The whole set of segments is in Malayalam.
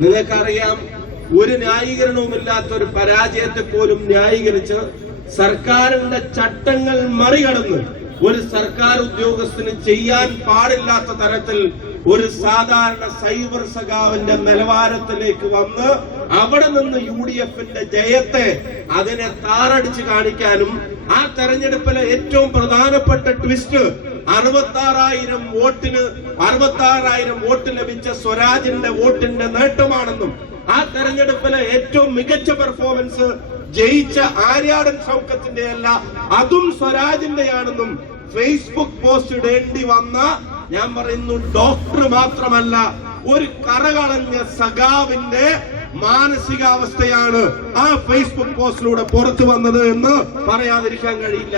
നിങ്ങൾക്കറിയാം ഒരു ന്യായീകരണവുമില്ലാത്ത ഒരു പരാജയത്തെ പോലും ന്യായീകരിച്ച് സർക്കാരിന്റെ ചട്ടങ്ങൾ മറികടന്ന് ഒരു സർക്കാർ ഉദ്യോഗസ്ഥന് ചെയ്യാൻ പാടില്ലാത്ത തരത്തിൽ ഒരു സാധാരണ സൈബർ സഖാവിന്റെ നിലവാരത്തിലേക്ക് വന്ന് അവിടെ നിന്ന് യു ഡി എഫിന്റെ ജയത്തെ അതിനെ താറടിച്ച് കാണിക്കാനും ആ തെരഞ്ഞെടുപ്പിലെ ഏറ്റവും പ്രധാനപ്പെട്ട ട്വിസ്റ്റ് അറുപത്തി ആറായിരം വോട്ടിന് അറുപത്താറായിരം വോട്ട് ലഭിച്ച സ്വരാജിന്റെ വോട്ടിന്റെ നേട്ടമാണെന്നും ആ തെരഞ്ഞെടുപ്പിലെ ഏറ്റവും മികച്ച പെർഫോമൻസ് ജയിച്ച ആര്യാടൻ സൗഖ്യത്തിന്റെ അല്ല അതും സ്വരാജിന്റെയാണെന്നും ഫേസ്ബുക്ക് പോസ്റ്റ് ഇടേണ്ടി വന്ന ഞാൻ പറയുന്നു ഡോക്ടർ മാത്രമല്ല ഒരു കറകളഞ്ഞ സഖാവിന്റെ മാനസികാവസ്ഥയാണ് ആ ഫേസ്ബുക്ക് പോസ്റ്റിലൂടെ പുറത്തു വന്നത് എന്ന് പറയാതിരിക്കാൻ കഴിയില്ല.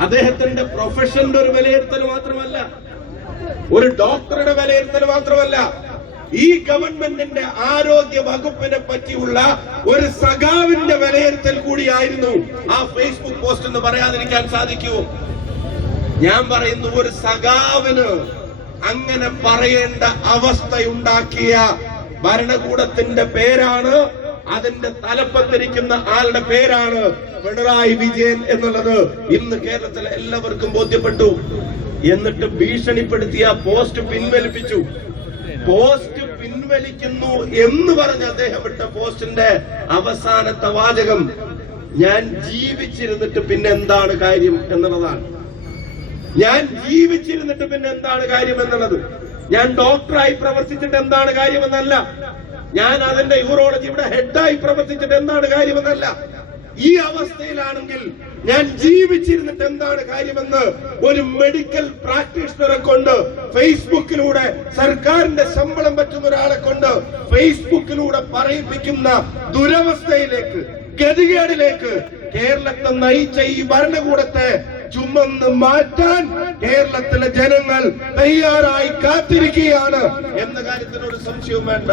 അദ്ദേഹത്തിന്റെ പ്രൊഫഷന്റെ ഒരു വിലയിരുത്തൽ മാത്രമല്ല ഒരു ഡോക്ടറുടെ വിലയിരുത്തൽ മാത്രമല്ല ഈ ഗവൺമെന്റിന്റെ ആരോഗ്യ വകുപ്പിനെ പറ്റിയുള്ള ഒരു സഖാവിന്റെ വിലയിരുത്തൽ കൂടിയായിരുന്നു ആ ഫേസ്ബുക്ക് പോസ്റ്റ് എന്ന് പറയാതിരിക്കാൻ സാധിക്കൂ. ഞാൻ പറയുന്നു ഒരു സഖാവിന് അങ്ങനെ പറയേണ്ട അവസ്ഥയുണ്ടാക്കിയ ഭരണകൂടത്തിന്റെ പേരാണ് അതിന്റെ തലപ്പത്തിരിക്കുന്ന ആളുടെ പേരാണ് പിണറായി വിജയൻ എന്നുള്ളത്. ഇന്ന് കേരളത്തിലെ എല്ലാവർക്കും ബോധ്യപ്പെട്ടു. എന്നിട്ട് ഭീഷണിപ്പെടുത്തിയ പോസ്റ്റ് പിൻവലിപ്പിച്ചു. പോസ്റ്റ് പിൻവലിക്കുന്നു എന്ന് പറഞ്ഞ് അദ്ദേഹം ഇട്ട പോസ്റ്റിന്റെ അവസാനത്തെ വാചകം ഞാൻ ജീവിച്ചിരുന്നിട്ട് പിന്നെ എന്താണ് കാര്യം എന്നുള്ളതാണ്. ഞാൻ ജീവിച്ചിരുന്നിട്ട് പിന്നെ എന്താണ് കാര്യം എന്നുള്ളത്. ഞാൻ ഡോക്ടറായി പ്രവർത്തിച്ചിട്ട് എന്താണ് കാര്യമെന്നല്ല ഞാൻ അതിന്റെ യൂറോളജിയുടെ ഹെഡായി പ്രവർത്തിച്ചിട്ട് എന്താണ് കാര്യമെന്നല്ല. ഈ അവസ്ഥയിലാണെങ്കിൽ ഞാൻ ജീവിച്ചിരുന്നിട്ട് എന്താണ് കാര്യമെന്ന് ഒരു മെഡിക്കൽ പ്രാക്ടീഷണറെ കൊണ്ട് ഫേസ്ബുക്കിലൂടെ സർക്കാരിന്റെ ശമ്പളം പറ്റുന്ന ഒരാളെ കൊണ്ട് ഫേസ്ബുക്കിലൂടെ പറയിപ്പിക്കുന്ന ദുരവസ്ഥയിലേക്ക് ഗതികേടിലേക്ക് കേരളത്തെ നയിച്ച ഈ ഭരണകൂടത്തെ ചുമന്ന് മാറ്റാൻ കേരളത്തിലെ ജനങ്ങൾ തയ്യാറായി കാത്തിരിക്കുകയാണ് എന്ന കാര്യത്തിനൊരു സംശയവും വേണ്ട.